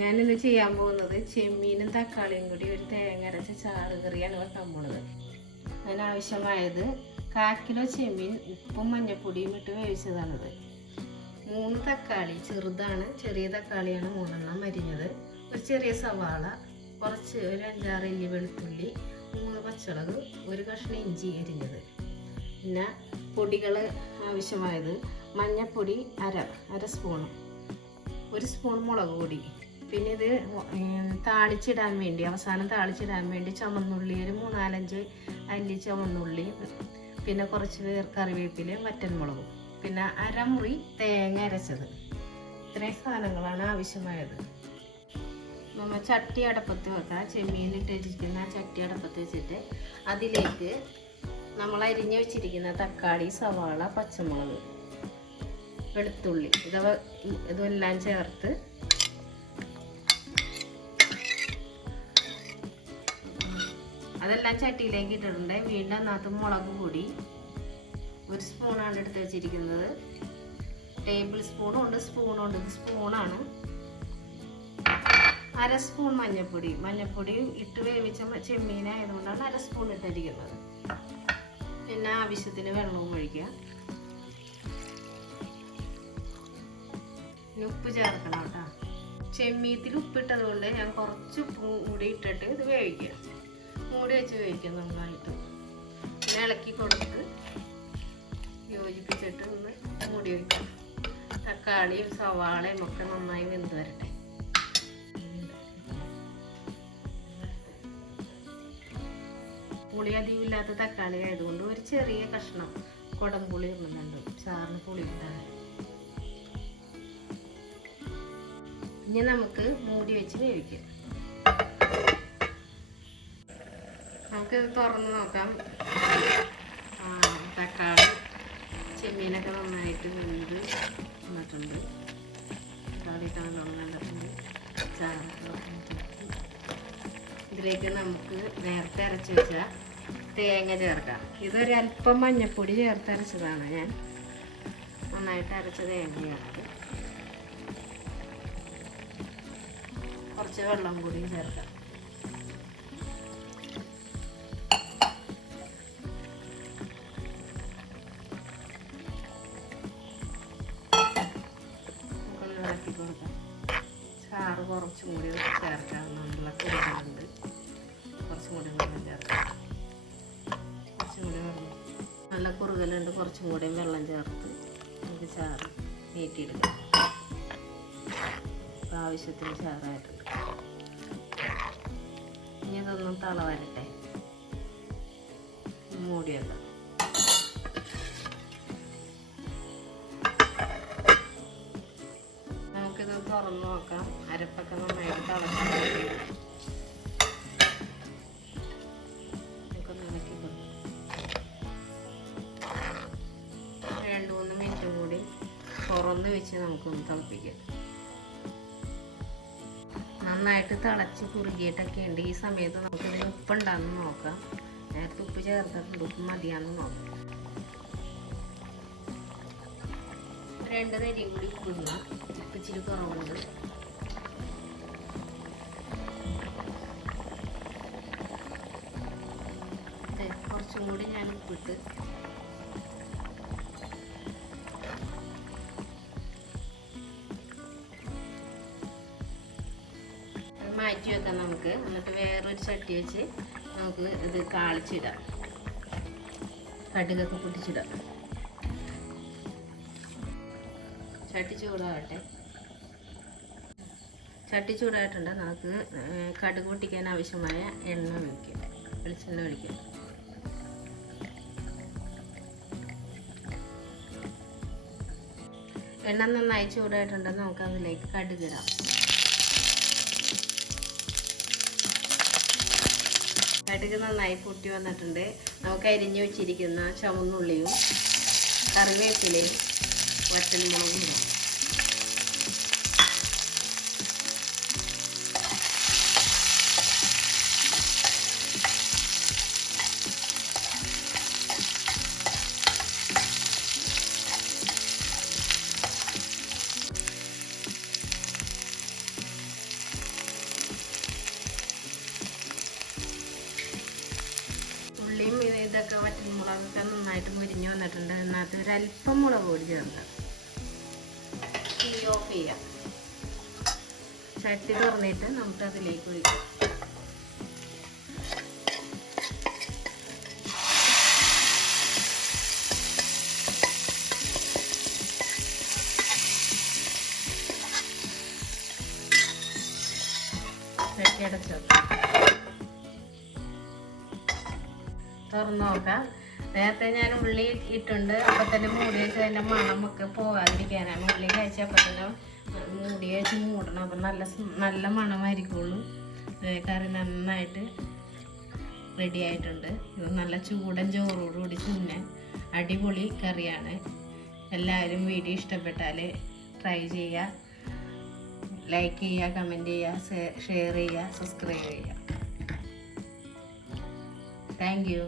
ഞാനിന്ന് ചെയ്യാൻ പോകുന്നത് ചെമ്മീനും തക്കാളിയും കൂടി ഒരു തേങ്ങ അരച്ച ചാറ് കറിയാണ് വെക്കാൻ പോകുന്നത്. അതിനാവശ്യമായത് 1/4 കിലോ ചെമ്മീൻ ഉപ്പും മഞ്ഞൾപ്പൊടിയും ഇട്ട് വേവിച്ചതാണിത്. 3 തക്കാളി, ചെറുതാണ്, ചെറിയ തക്കാളിയാണ് 3 അരിഞ്ഞത്. ഒരു ചെറിയ സവാള, കുറച്ച് ഒരു 5-6 ഇല്ലി വെളുത്തുള്ളി, 3 പച്ചമുളക്, ഒരു കഷ്ണം ഇഞ്ചി അരിഞ്ഞത്. പിന്നെ പൊടികൾ ആവശ്യമായത് മഞ്ഞൾപ്പൊടി അര സ്പൂണ്, 1 സ്പൂൺ മുളക് പൊടി, പിന്നെ ഇത് താളിച്ചിടാൻ വേണ്ടി അവസാനം താളിച്ചിടാൻ വേണ്ടി ചുവന്നുള്ളി ഒരു 3-4 അല്ലി ചുവന്നുള്ളി, പിന്നെ കുറച്ച് കറിവേപ്പില, വറ്റൽമുളകും, പിന്നെ അരമുറി തേങ്ങ അരച്ചത്. ഇത്രയും സാധനങ്ങളാണ് ആവശ്യമായത്. നമ്മൾ ചട്ടി അടപ്പത്ത് വെക്കാം. ചെമ്മീനിട്ട് വെച്ചിരിക്കുന്ന ചട്ടി അടപ്പത്ത് വെച്ചിട്ട് അതിലേക്ക് നമ്മൾ അരിഞ്ഞ് വെച്ചിരിക്കുന്ന തക്കാളി, സവാള, പച്ചമുളക്, വെളുത്തുള്ളി ഇതെല്ലാം ചേർത്ത് അതെല്ലാം ചട്ടിയിലേക്ക് ഇട്ടിട്ടുണ്ട്. വീണ്ടും അതിനകത്ത് മുളക് പൊടി 1 സ്പൂണാണ് എടുത്ത് വെച്ചിരിക്കുന്നത്. ടേബിൾ സ്പൂണും ഉണ്ട്, സ്പൂണുണ്ട്. ഇത് സ്പൂണാണ്. അര സ്പൂൺ മഞ്ഞൾപ്പൊടി ഇട്ട് വേവിച്ച ചെമ്മീനായതുകൊണ്ടാണ് 1 സ്പൂൺ ഇട്ടിരിക്കുന്നത്. പിന്നെ ആവശ്യത്തിന് വെള്ളവും ഒഴിക്കുക. ഉപ്പ് ചേർക്കണം കേട്ടോ. ചെമ്മീത്തിൽ ഉപ്പിട്ടത് കൊണ്ട് ഞാൻ കുറച്ച് ഉപ്പ് കൂടി ഇട്ടിട്ട് ഇത് വേവിക്കുക. മൂടി വെച്ച് വേവിക്കാം നന്നായിട്ട്. പിന്നെ ഇളക്കി കൊടുത്ത് യോജിപ്പിച്ചിട്ട് ഒന്ന് മൂടി വയ്ക്കാം. തക്കാളിയും സവാളയും ഒക്കെ നന്നായി വെന്ത് വരട്ടെ. പുളി അധികമില്ലാത്ത തക്കാളി ആയതുകൊണ്ട് ഒരു ചെറിയ കഷ്ണം കുടംപുളി ഇടുന്നുണ്ട്, ചാറിന് പുളി ഇട്ടാൽ. ഇനി നമുക്ക് മൂടി വെച്ച് വേവിക്കാം. നമുക്കിത് തുറന്ന് നോക്കാം. തക്കാളി ചെമ്മീനൊക്കെ നന്നായിട്ട് വെന്ത് വന്നിട്ടുണ്ട്. തക്കാളിയിട്ട് നല്ലോണം വെന്തിട്ടുണ്ട്. ചാറൊക്കെ വന്നിട്ടുണ്ട്. ഇതിലേക്ക് നമുക്ക് നേരത്തെ അരച്ച് വെച്ച തേങ്ങ ചേർക്കാം. ഇതൊരല്പം മഞ്ഞൾപ്പൊടി ചേർത്ത് അരച്ചതാണ് ഞാൻ. നന്നായിട്ട് അരച്ച തേങ്ങ ചേർത്ത് കുറച്ച് വെള്ളം കൂടി ചേർക്കാം. നമുക്കൊന്ന് ഇളക്കി കൊടുക്കാം. ചാറ് കുറച്ചും കൂടി ചേർക്കാം. നല്ല കുറുകലുണ്ട്. കുറച്ചും കൂടി വെള്ളം ചേർക്കാം. നല്ല കുറുകലുണ്ട്. കുറച്ചും കൂടി വെള്ളം ചേർത്ത് നമുക്ക് ചാറ് നീട്ടിയെടുക്കാം. ആവശ്യത്തിന് ചാറായിട്ടുണ്ട്. ഇനി ഇതൊന്നും തള വരട്ടെ. മൂടിയല്ല. നമുക്കിത് തുറന്ന് നോക്കാം. അരപ്പൊക്കെ നന്നായിട്ട് തിളച്ച് നമുക്കൊന്ന് ഇളക്കി കൊടുക്കാം. 2-3 മിനിറ്റ് കൂടി തുറന്ന് വെച്ച് നമുക്കൊന്ന് തിളപ്പിക്കാം. നന്നായിട്ട് തിളച്ച് കുറുകിയിട്ടൊക്കെ ഉണ്ട്. ഈ സമയത്ത് നമുക്കിതിന് ഉപ്പുണ്ടാകുന്ന നോക്കാം. നേരത്തെ ഉപ്പ് ചേർത്തിട്ടുണ്ട്. ഉപ്പ് മതിയാന്ന് നോക്കാം. 2 തരിയും കൂടി ഉപ്പിടുക. ഉപ്പ് ഇച്ചിരി കുറവുണ്ട്. കുറച്ചും കൂടി ഞാൻ ഉപ്പിട്ട് മാറ്റി വെക്കാം നമുക്ക്. എന്നിട്ട് വേറൊരു ചട്ടി വെച്ച് നമുക്ക് ഇത് കാളിച്ചിടാം. കടുകൊക്കെ പൊട്ടിച്ചിടാം. ചട്ടി ചൂടാകട്ടെ. ചട്ടി ചൂടായിട്ടുണ്ട്. നമുക്ക് കടുക് പൊട്ടിക്കാൻ ആവശ്യമായ എണ്ണ ഒഴിക്കാം. വെളിച്ചെണ്ണ ഒഴിക്കാം. എണ്ണ നന്നായി ചൂടായിട്ടുണ്ട്. നമുക്ക് അതിലേക്ക് കടുകിടാം. കടുക് നന്നായി പൊട്ടി വന്നിട്ടുണ്ട്. നമുക്ക് അരിഞ്ഞു വെച്ചിരിക്കുന്ന ചുവന്നുള്ളിയും കറിവേപ്പിലയും വറ്റൽമുളകും ഇടാം. നന്നായിട്ട് മുരിഞ്ഞ് വന്നിട്ടുണ്ട്. അതിനകത്ത് ഒരല്പം മുളക് പൊടി ചേർക്കാം. തീ ഓഫ് ചെയ്യാം. ചട്ടി തുറന്നിട്ട് നമുക്ക് അതിലേക്ക് ഒഴിക്കാം. ചട്ടി അടച്ചു തുറന്ന് നോക്കാം. നേരത്തെ ഞാൻ ഉള്ളി ഇട്ടുണ്ട്, അപ്പം തന്നെ മൂടി വെച്ച് അതിൻ്റെ മണമൊക്കെ പോകാതിരിക്കാനാണ്. ഉള്ളി കഴിച്ചപ്പോൾ തന്നെ മൂടി വെച്ച് മൂടണം. അപ്പം നല്ല മണമായിരിക്കുള്ളൂ. കറി നന്നായിട്ട് റെഡി ആയിട്ടുണ്ട്. ഇത് നല്ല ചൂടൻ ചോറോടുകൂടി തിന്നാൻ അടിപൊളി കറിയാണ്. എല്ലാവരും വീഡിയോ ഇഷ്ടപ്പെട്ടാൽ ട്രൈ ചെയ്യുക, ലൈക്ക് ചെയ്യുക, കമൻറ്റ് ചെയ്യുക, ഷെയർ ചെയ്യുക, സബ്സ്ക്രൈബ് ചെയ്യുക. Thank you.